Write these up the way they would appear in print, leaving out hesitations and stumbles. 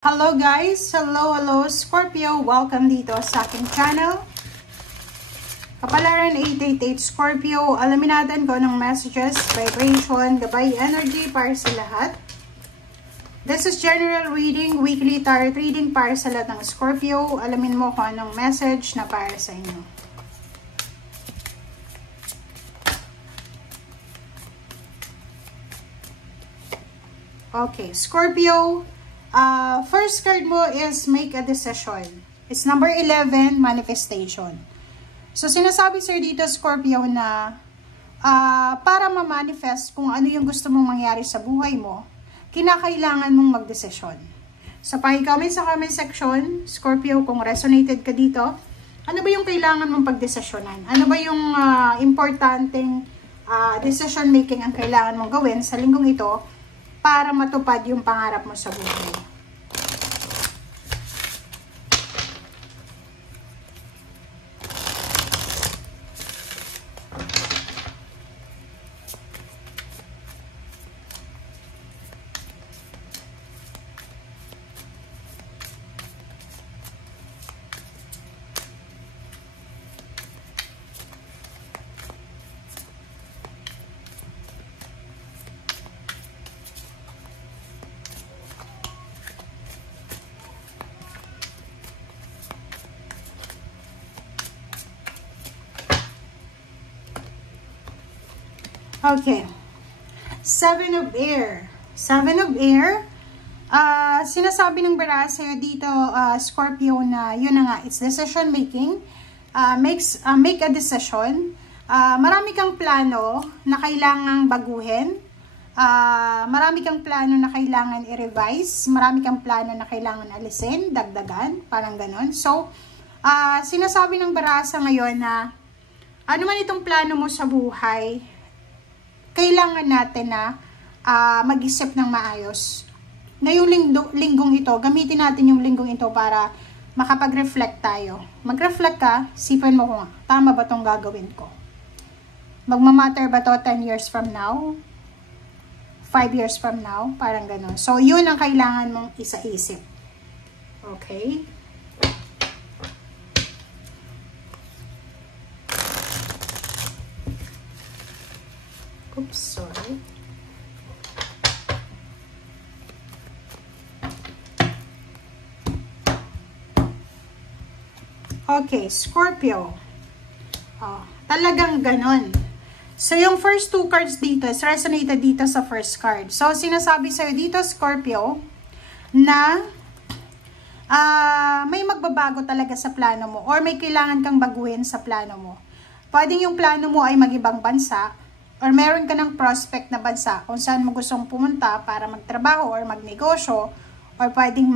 Hello guys! Hello Scorpio! Welcome dito sa aking channel. Kapalaran 888 Scorpio. Alamin natin kung anong messages, vibration, gabay, energy para sa lahat. This is general reading, weekly tarot reading para sa lahat ng Scorpio. Alamin mo kung anong message na para sa inyo. Okay, Scorpio. First card mo is make a decision. It's number 11, manifestation. So, sinasabi sir dito, Scorpio, na para ma-manifest kung ano yung gusto mong mangyari sa buhay mo, kinakailangan mong magdesisyon. So, paki-comment sa comment section, Scorpio, kung resonated ka dito, ano ba yung kailangan mong pagdesisyonan? Ano ba yung importanteng decision making ang kailangan mong gawin sa linggong ito para matupad yung pangarap mo sa buhay? Okay. Seven of Air. Seven of Air. Sinasabi ng bara sa'yo dito, Scorpio, na yun na nga, it's decision making. Make a decision. Marami kang plano na kailangang baguhin. Marami kang plano na kailangan i-revise. Marami kang plano na kailangan alisin, dagdagan, parang ganon. So, sinasabi ng barasa ngayon na ano man itong plano mo sa buhay, kailangan natin na mag-isip ng maayos. Ngayong linggong ito, gamitin natin yung linggong ito para makapag-reflect tayo. Mag-reflect ka, sipan mo kung tama ba itong gagawin ko. Magmamatter ba to 10 years from now? 5 years from now? Parang gano'n. So, yun ang kailangan mong isa-isip. Okay? Oops, sorry. Okay, Scorpio. Talagang ganon. So, yung first two cards dito is resonated dito sa first card. So, sinasabi sa'yo dito, Scorpio, na may magbabago talaga sa plano mo or may kailangan kang baguhin sa plano mo. Pwedeng yung plano mo ay mag-ibang bansa or meron ka ng prospect na bansa kung saan mo gustong pumunta para magtrabaho or magnegosyo or pwedeng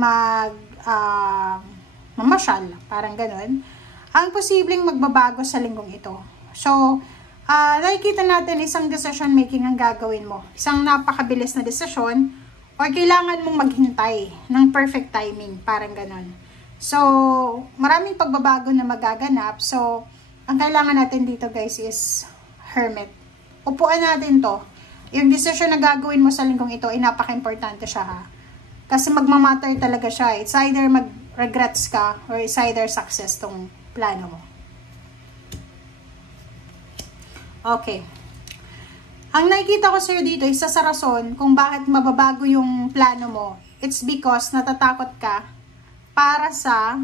mamasyal, parang ganun. Ang posibleng magbabago sa linggong ito. So, nakikita natin isang decision making ang gagawin mo. Isang napakabilis na desisyon or kailangan mong maghintay ng perfect timing, parang ganun. So, maraming pagbabago na magaganap. So, ang kailangan natin dito guys is Hermit. Upuan natin to. Yung decision na gagawin mo sa linggong ito ay napaka-importante siya ha. Kasi magmamatter talaga siya. It's either mag-regrets ka or it's either success tong plano mo. Okay. Ang nakikita ko sa'yo dito, isa sa rason kung bakit mababago yung plano mo, it's because natatakot ka para sa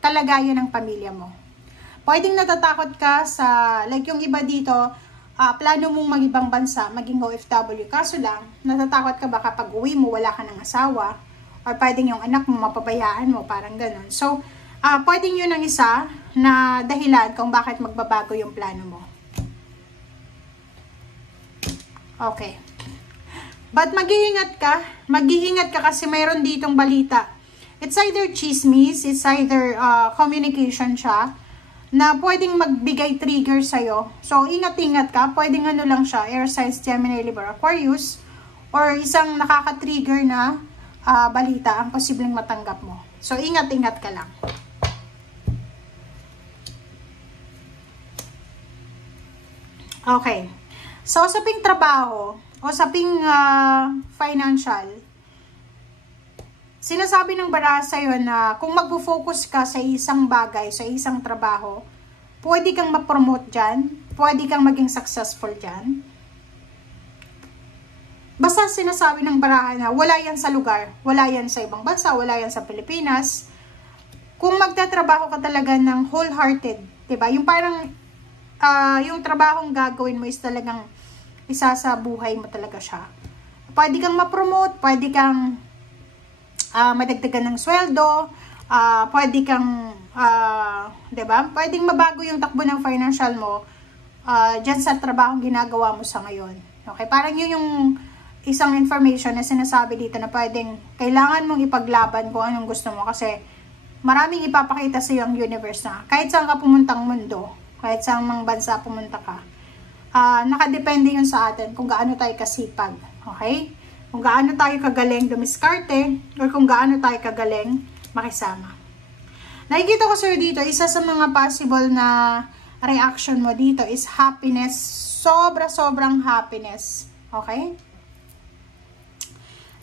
kalagayan ng pamilya mo. Pwedeng natatakot ka sa, like yung iba dito, plano mong mag-ibang bansa, maging OFW. Kaso lang, natatakot ka ba kapag uwi mo, wala ka ng asawa, or pwedeng yung anak mo, mapabayaan mo, parang ganun. So, pwedeng yun ang isa na dahilan kung bakit magbabago yung plano mo. Okay. But mag-iingat ka kasi mayroon ditong balita. It's either chismis, it's either communication siya, na pwedeng magbigay trigger sa'yo. So, ingat-ingat ka. Pwedeng ano lang siya, air signs, Gemini, Libra, Aquarius, or isang nakaka-trigger na balita ang posibleng matanggap mo. So, ingat-ingat ka lang. Okay. So, usaping trabaho, usaping financial, sinasabi ng baraha sa'yo na kung magpo-focus ka sa isang bagay, sa isang trabaho, pwede kang ma-promote dyan, pwede kang maging successful dyan. Basta sinasabi ng baraha na wala yan sa lugar, wala yan sa ibang bansa, wala yan sa Pilipinas. Kung magtatrabaho ka talaga ng wholehearted, diba? Yung parang, yung trabahong gagawin mo is talagang isa sa buhay mo talaga siya. Pwede kang ma-promote, pwede kang madagdagan ng sweldo, pwede kang, diba? Pwedeng mabago yung takbo ng financial mo dyan sa trabahong ginagawa mo sa ngayon. Okay? Parang yun yung isang information na sinasabi dito na pwedeng kailangan mong ipaglaban kung anong gusto mo kasi maraming ipapakita sa iyo ang universe na kahit saan ka pumuntang mundo, kahit saan mang bansa pumunta ka, nakadepende yun sa atin kung gaano tayo kasipag. Okay? Kung gaano tayo kagaling dumiskarte or kung gaano tayo kagaling makisama. Nakikita ko sir dito, isa sa mga possible na reaction mo dito is happiness. Sobrang happiness. Okay?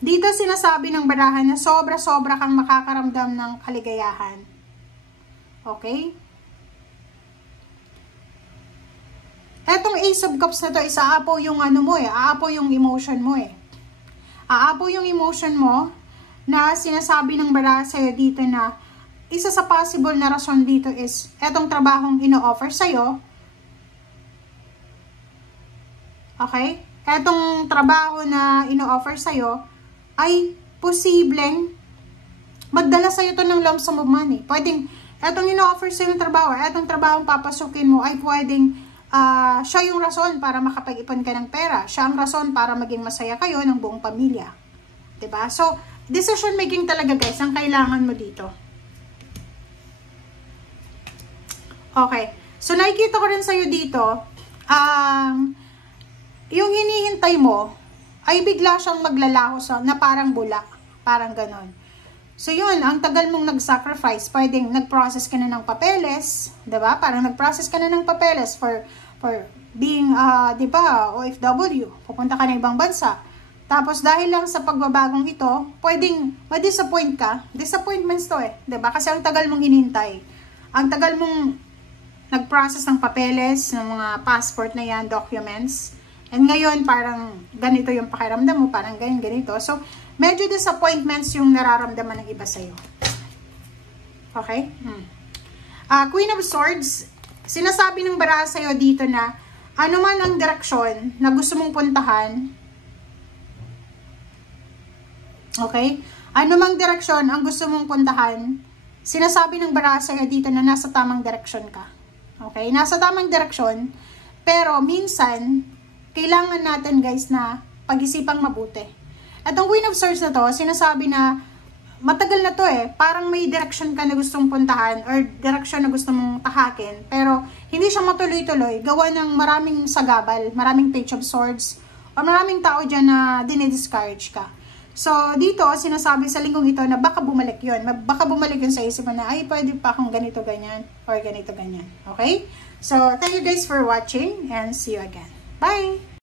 Dito sinasabi ng baraha na sobra kang makakaramdam ng kaligayahan. Okay? Etong Ace of Cups na to, isaapaw yung ano mo aapaw yung emotion mo Aapaw yung emotion mo na sinasabi ng baraha sa'yo dito na isa sa possible na rason dito is etong trabahong ino-offer sa'yo. Okay? Etong trabaho na ino-offer sa'yo ay posibleng magdala sa'yo to ng lump sum of money. Pwedeng, etong ino-offer sa'yo yung trabaho, etong trabahong papasukin mo ay pwedeng siya yung rason para makapag-ipon ka ng pera. Siya ang rason para maging masaya kayo ng buong pamilya. Diba? So, decision making talaga guys, ang kailangan mo dito. Okay. So, nakikita ko rin sa'yo dito, yung hinihintay mo, ay bigla siyang maglalaho na parang bulak. Parang ganon. So, yun, ang tagal mong nag-sacrifice, pwedeng nag-process ka na ng papeles, diba? Parang nag-process ka na ng papeles for being, diba, OFW. Pupunta ka na ibang bansa. Tapos, dahil lang sa pagbabagong ito, pwedeng ma-disappoint ka. Disappointments to diba? Kasi ang tagal mong hinintay. Ang tagal mong nag-process ng papeles, ng mga passport na yan, documents. And ngayon, parang ganito yung pakiramdam mo, parang ganito. So, medyo disappointments yung nararamdaman ng iba sa'yo. Okay? Queen of Swords, sinasabi ng baraha sa'yo dito na ano man ang direksyon na gusto mong puntahan, okay? Ano mang direksyon ang gusto mong puntahan, sinasabi ng baraha sa'yo dito na nasa tamang direksyon ka. Okay? Nasa tamang direksyon, pero minsan, kailangan natin guys na pag-isipang mabuti. At ang Queen of Swords na to, sinasabi na matagal na to parang may direction ka na gustong puntahan or direction na gusto mong tahakin, pero hindi siya matuloy-tuloy, gawa ng maraming sagabal, maraming Page of Swords, o maraming tao dyan na dinidiscourage ka. So, dito, sinasabi sa linggong ito na baka bumalik yun. Baka bumalik yun sa isip mo na, ay, pwede pa akong ganito, ganyan, or ganito, ganyan. Okay? So, thank you guys for watching, and see you again. Bye!